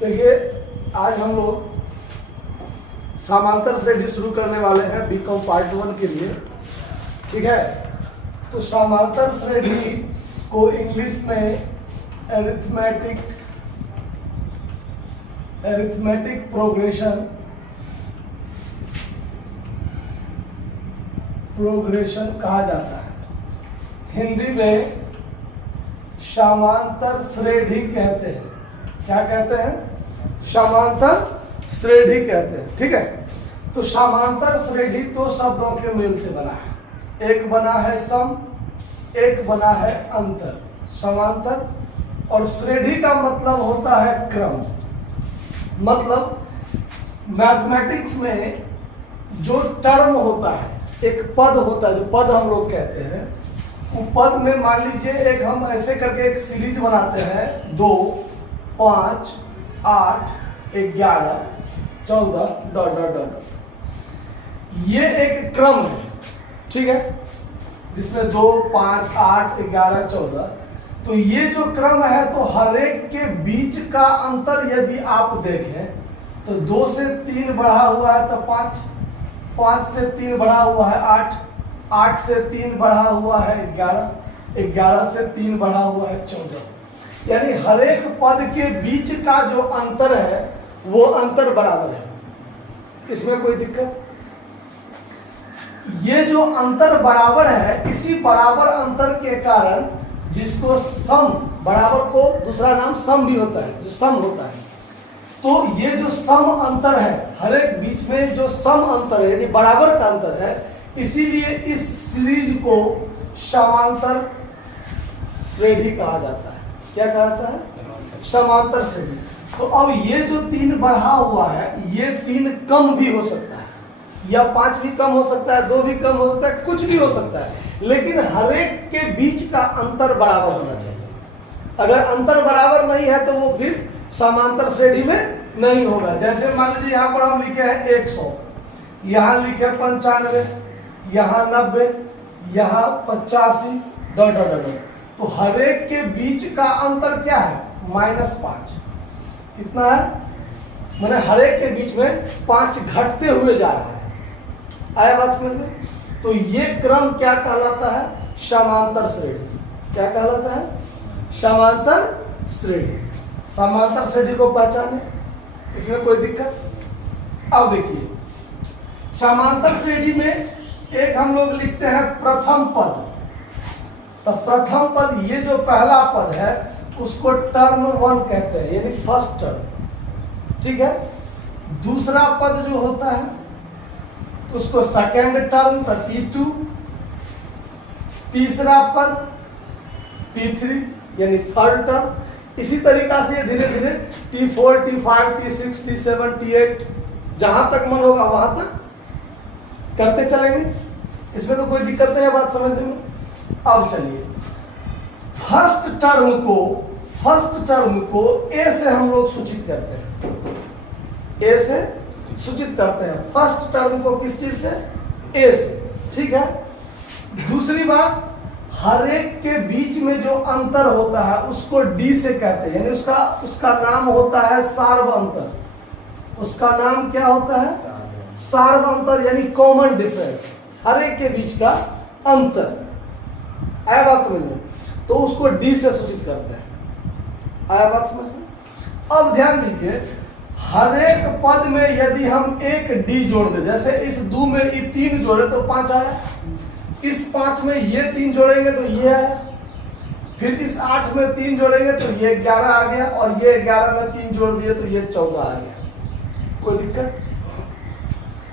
देखिए आज हम लोग समांतर श्रेणी शुरू करने वाले हैं बीकॉम पार्ट 1 के लिए। ठीक है, तो समांतर श्रेणी को इंग्लिश में एरिथमेटिक प्रोग्रेशन कहा जाता है। हिंदी में समांतर श्रेणी कहते हैं। क्या कहते हैं? समांतर श्रेणी कहते हैं। ठीक है, तो समांतर श्रेणी दो शब्दों के मेल से बना है। एक बना है सम, एक बना है अंतर। समांतर और श्रेणी का मतलब होता है क्रम। मतलब मैथमेटिक्स में जो टर्म होता है, एक पद होता है, जो पद हम लोग कहते हैं, वो पद में मान लीजिए एक हम ऐसे करके एक सीरीज बनाते हैं 2, 5, 8, 11, 14 डॉट डॉट डॉट। ये एक क्रम है। ठीक है, जिसमें 2, 5, 8, 11, 14। तो ये जो क्रम है, तो हर एक के बीच का अंतर यदि आप देखें तो 2 से 3 बढ़ा हुआ है तो 5, 5 से 3 बढ़ा हुआ है 8, 8 से 3 बढ़ा हुआ है 11, 11 से 3 बढ़ा हुआ है 14। यानी हर एक पद के बीच का जो अंतर है वो अंतर बराबर है। इसमें कोई दिक्कत? ये जो अंतर बराबर है, इसी बराबर अंतर के कारण जिसको सम, बराबर को दूसरा नाम सम भी होता है, जो सम होता है, तो ये जो सम अंतर है, हर एक बीच में जो सम अंतर है यानी बराबर का अंतर है, इसीलिए इस सीरीज को समांतर श्रेणी कहा जाता है। क्या कहा जाता है? समांतर श्रेणी। तो अब ये जो 3 बढ़ा हुआ है, ये 3 कम भी हो सकता है, या 5 भी कम हो सकता है, 2 भी कम हो सकता है, कुछ भी हो सकता है, लेकिन हर एक के बीच का अंतर बराबर होना चाहिए। अगर अंतर बराबर नहीं है तो वो फिर समांतर श्रेणी में नहीं होगा। जैसे मान लीजिए यहाँ पर हम लिखे हैं 100, यहाँ लिखे 95, यहाँ 90, यहाँ 85 डॉट डॉट डॉट। तो हर एक के बीच का अंतर क्या है? -5। कितना है? मैंने हर एक के बीच में 5 घटते हुए जा रहा है। आया बात समझ में? तो ये क्रम क्या कहलाता है? समांतर श्रेणी। क्या कहलाता है? समांतर श्रेणी। समांतर श्रेणी को पहचाने, इसमें कोई दिक्कत? अब देखिए, समांतर श्रेणी में एक हम लोग लिखते हैं प्रथम पद। तो प्रथम पद, ये जो पहला पद है उसको टर्म 1 कहते हैं, यानी फर्स्ट टर्म। ठीक है, दूसरा पद जो होता है उसको सेकेंड टर्म T2, तीसरा पद T3 यानी थर्ड टर्म। इसी तरीका से धीरे धीरे T4, T5, T6, T7, T8 जहां तक मन होगा वहां तक करते चलेंगे। इसमें तो कोई दिक्कत नहीं है बात समझने में। अब चलिए, फर्स्ट टर्म को A से हम लोग सूचित करते हैं। A से सूचित करते हैं फर्स्ट टर्म को। किस चीज से? A से। ठीक है, दूसरी बात, हर एक के बीच में जो अंतर होता है उसको D से कहते हैं, यानी उसका नाम होता है सार्व अंतर। उसका नाम क्या होता है? सार्व अंतर, यानी कॉमन डिफरेंस, हर एक के बीच का अंतर। आया बात समझ में? तो उसको D से सूचित करते हैं। आया बात समझ में? अब ध्यान दीजिए, हर एक पद में यदि हम एक D जोड़ दें, जैसे इस 2 में ये 3 जोड़े तो 5 आया, इस 5 में ये 3 जोड़ेंगे तो ये आया, फिर इस 8 में 3 जोड़ेंगे तो ये 11 आ गया, और ये 11 में 3 जोड़ दिए तो ये 14 आ गया। कोई दिक्कत?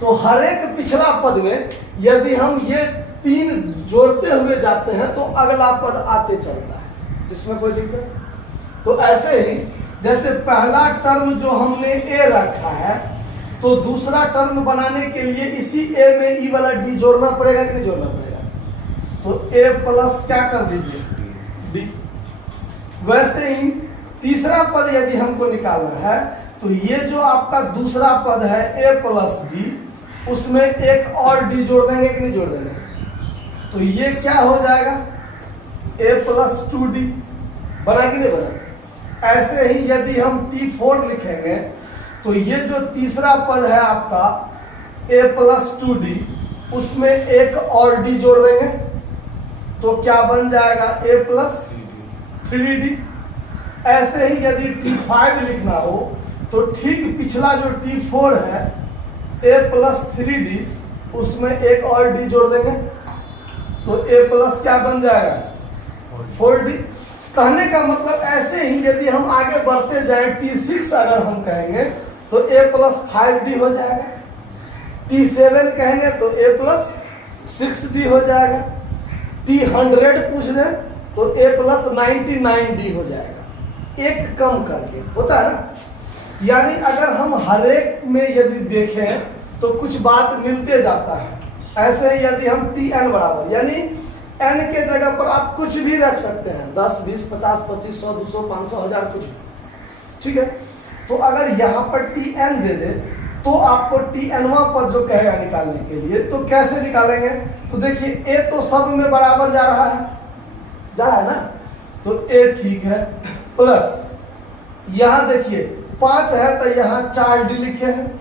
तो हर एक पिछला पद में यदि हम ये 3 जोड़ते हुए जाते हैं तो अगला पद आते चलता है। इसमें कोई दिक्कत? तो ऐसे ही जैसे पहला टर्म जो हमने A रखा है, तो दूसरा टर्म बनाने के लिए इसी A में E वाला D जोड़ना पड़ेगा कि नहीं जोड़ना पड़ेगा? तो A प्लस क्या कर दीजिए? D। वैसे ही तीसरा पद यदि हमको निकालना है, तो ये जो आपका दूसरा पद है A प्लस D, उसमें एक और D जोड़ देंगे कि नहीं जोड़ देंगे? तो ये क्या हो जाएगा? A plus 2D। बना कि नहीं बना? ऐसे ही यदि हम T4 लिखेंगे तो ये जो तीसरा पद है आपका a प्लस 2d, उसमें एक और d जोड़ देंगे तो क्या बन जाएगा a प्लस 3d। ऐसे ही यदि T5 लिखना हो तो ठीक पिछला जो T4 है a प्लस 3d, उसमें एक और d जोड़ देंगे तो a प्लस क्या बन जाएगा 4d। कहने का मतलब ऐसे ही यदि हम आगे बढ़ते जाएं T6 अगर हम कहेंगे तो a प्लस 5d हो जाएगा, T7 कहेंगे तो a प्लस 6d हो जाएगा, T100 पूछ दें तो a प्लस 99d हो जाएगा, एक कम करके होता है ना। यानी अगर हम हर एक में यदि देखें तो कुछ बात मिलते जाता है। ऐसे ही यदि हम Tn बराबर यानी n के जगह पर आप कुछ भी रख सकते हैं, 10, 20, 50, 25, 100, 200, 500, 1000 कुछ भी, ठीक है। तो अगर यहाँ पर Tn दे दे तो आपको Tnवां पद जो कहेगा निकालने के लिए, तो कैसे निकालेंगे? तो देखिए a तो सब में बराबर जा रहा है ना, तो a ठीक है, प्लस यहाँ देखिए 5 है तो यहाँ 4d लिखे हैं,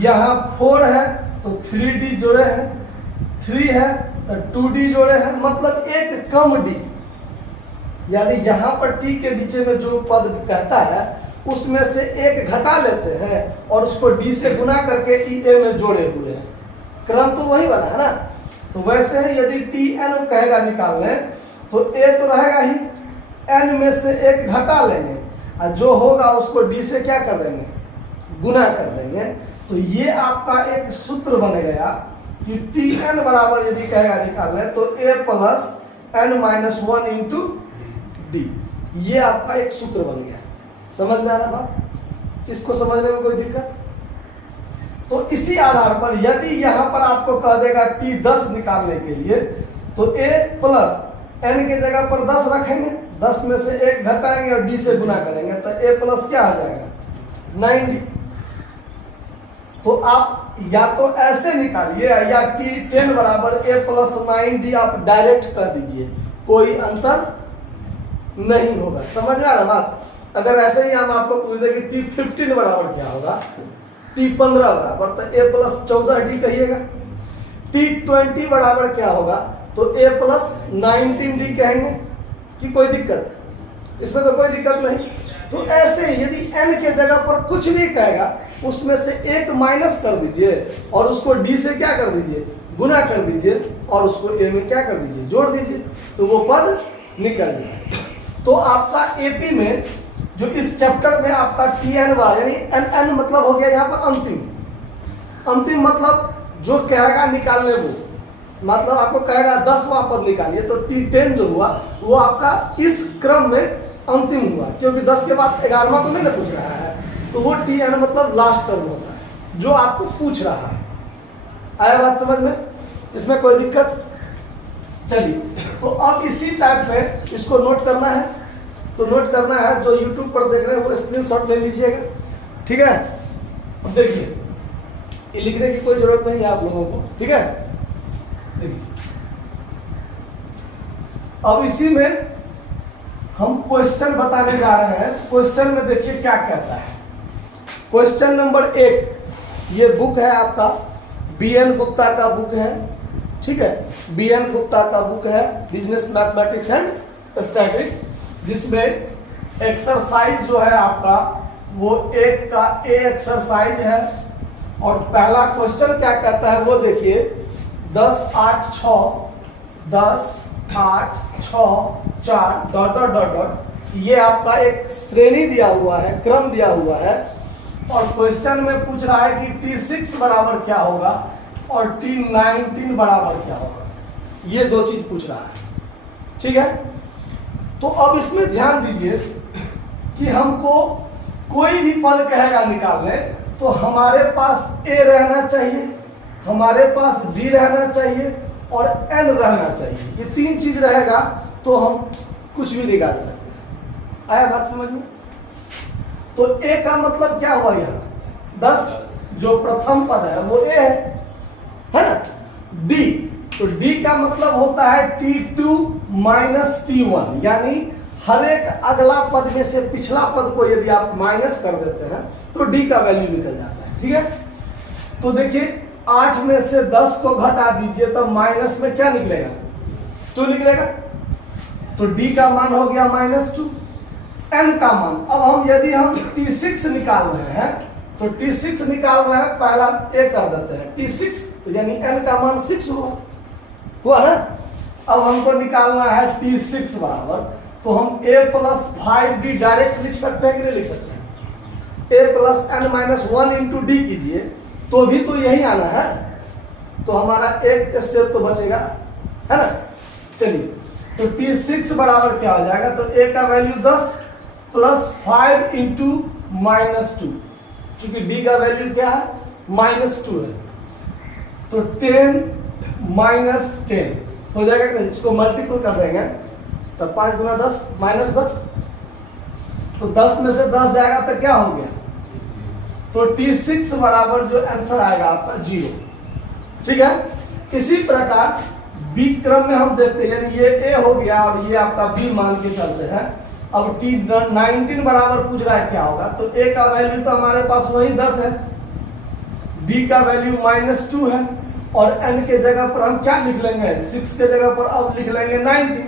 यहाँ 4 है तो 3d जोड़े हैं, 3 है तो 2d जोड़े हैं, मतलब एक कम d। यानी यहाँ पर t के नीचे में जो पद कहता है उसमें से एक घटा लेते हैं और उसको d से गुना करके a में जोड़े हुए हैं, क्रम तो वही बना है ना। तो वैसे ही यदि Tn कहेगा निकालने तो a तो रहेगा ही, n में से एक घटा लेंगे और जो होगा उसको d से क्या कर देंगे, गुना कर देंगे। तो ये आपका एक सूत्र बन गया कि Tn बराबर यदि कहेगा निकालने तो a plus n-1 into d, ये आपका एक सूत्र बन गया। समझ में आ रहा बात? इसको समझने में कोई दिक्कत? तो इसी आधार पर यदि यहाँ पर आपको कह देगा T10 निकालने के लिए तो a प्लस n के जगह पर 10 रखेंगे, 10 में से एक घटाएंगे और d से गुना करेंगे तो a प्लस क्या आ जाएगा 90। तो आप या तो ऐसे निकालिए या T10 बराबर a प्लस 9d आप डायरेक्ट कर दीजिए, कोई अंतर नहीं होगा। समझ में आ रहा बात? अगर ऐसे ही हम आपको पूछ दें कि T15 बराबर क्या होगा, T15 बराबर तो a प्लस 14d कहिएगा, T20 बराबर क्या होगा तो a प्लस 19d कहेंगे कि कोई दिक्कत? इसमें तो कोई दिक्कत नहीं। तो ऐसे ही यदि n के जगह पर कुछ भी कहेगा उसमें से एक माइनस कर दीजिए और उसको d से क्या कर दीजिए, गुना कर दीजिए और उसको a में क्या कर दीजिए, जोड़ दीजिए, तो वो पद निकल जाए। तो आपका AP में जो इस चैप्टर में आपका Tn यानी n मतलब हो गया यहाँ पर अंतिम मतलब जो कहेगा निकालने वो, मतलब आपको कहेगा 10वां पद निकालिए तो T10 जो हुआ वो आपका इस क्रम में अंतिम हुआ, क्योंकि 10 के बाद 11वां तो नहीं ना पूछ रहा है, तो वो Tn मतलब लास्ट टर्म होता है जो आपको पूछ रहा है। आया बात समझ में? इसमें कोई दिक्कत? चलिए, तो अब इसी टाइप में इसको नोट करना है, तो नोट करना है जो YouTube पर देख रहे हैं वो स्क्रीनशॉट ले लीजिएगा, ठीक है। अब देखिए ये लिखने की कोई जरूरत नहीं है आप लोगों को, ठीक है। देखिए अब इसी में हम क्वेश्चन बताने जा रहे हैं। क्वेश्चन में देखिए क्या कहता है। क्वेश्चन नंबर 1, ये बुक है आपका BN गुप्ता का बुक है, ठीक है। BN गुप्ता का बुक है बिजनेस मैथमेटिक्स एंड स्टैटिस्टिक्स, जिसमें एक्सरसाइज जो है आपका वो 1 का A एक्सरसाइज है। और पहला क्वेश्चन क्या कहता है वो देखिए, 10, 8, 6, 10, 8, 6, 4 डॉट डॉट डॉट डॉट, ये आपका एक श्रेणी दिया हुआ है, क्रम दिया हुआ है। और क्वेश्चन में पूछ रहा है कि T6 बराबर क्या होगा और T19 बराबर क्या होगा, ये दो चीज पूछ रहा है, ठीक है। तो अब इसमें ध्यान दीजिए कि हमको कोई भी पद कहेगा निकालने तो हमारे पास A रहना चाहिए, हमारे पास D रहना चाहिए और N रहना चाहिए। ये 3 चीज रहेगा तो हम कुछ भी निकाल सकते हैं। आया बात समझ में? तो A का मतलब क्या हुआ, यहाँ 10 जो प्रथम पद है वो A है ना। D, तो D का मतलब होता है T2 माइनस T1, यानी हर एक अगला पद में से पिछला पद को यदि आप माइनस कर देते हैं तो डी का वैल्यू निकल जाता है। ठीक है, तो देखिए 8 में से 10 को घटा दीजिए तब माइनस में क्या निकलेगा, 2 निकलेगा। तो डी का मान हो गया -2। एन का मान, अब हम यदि हम T6 निकाल रहे हैं तो T6 निकाल रहे हैं, पहला ए कर देते हैं T6, तो यानी एन का मान 6 हुआ ना। अब हमको निकालना है T6 बराबर, तो हम a + 5d डायरेक्ट लिख सकते हैं कि नहीं लिख सकते हैं। a + n - 1 × d कीजिए तो भी तो यही आना है, तो हमारा एक स्टेप तो बचेगा, है ना। चलिए, तो T6 बराबर क्या हो जाएगा, तो a का वैल्यू 10 + 5 × -2, चूंकि d का वैल्यू क्या है -2 है, तो 10 - 10 हो जाएगा कि इसको मल्टीपल कर देंगे तब 5 × 10 -10, तो 10 में से 10 जाएगा तो क्या हो गया, तो T6 बराबर जो आंसर आएगा आपका 0। ठीक है, इसी प्रकार बी क्रम में हम देखते हैं, यानी ये ए हो गया और ये आपका बी मान के चलते हैं। अब T19 बराबर पूछ रहा है क्या होगा, तो ए का वैल्यू तो हमारे पास वही 10 है, बी का वैल्यू -2 है, और n के जगह पर हम क्या लिख लेंगे, 6 के जगह पर अब लिख लेंगे 19,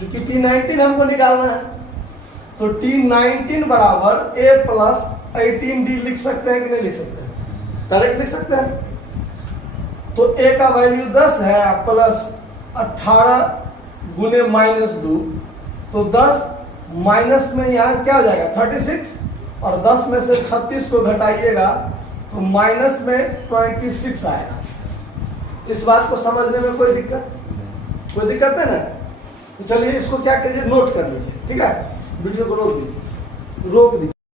चूंकि T19 हमको निकालना है। तो T19 बराबर a + 18d लिख सकते हैं कि नहीं लिख सकते हैं, डायरेक्ट लिख सकते हैं। तो a का वैल्यू 10 है प्लस 18 × -2, तो 10 माइनस में यहाँ क्या हो जाएगा 36, और 10 में से 36 को घटाइएगा तो माइनस में 26 आएगा। इस बात को समझने में कोई दिक्कत है ना। तो चलिए इसको क्या कीजिए, नोट कर लीजिए। ठीक है, वीडियो को रोक दीजिए।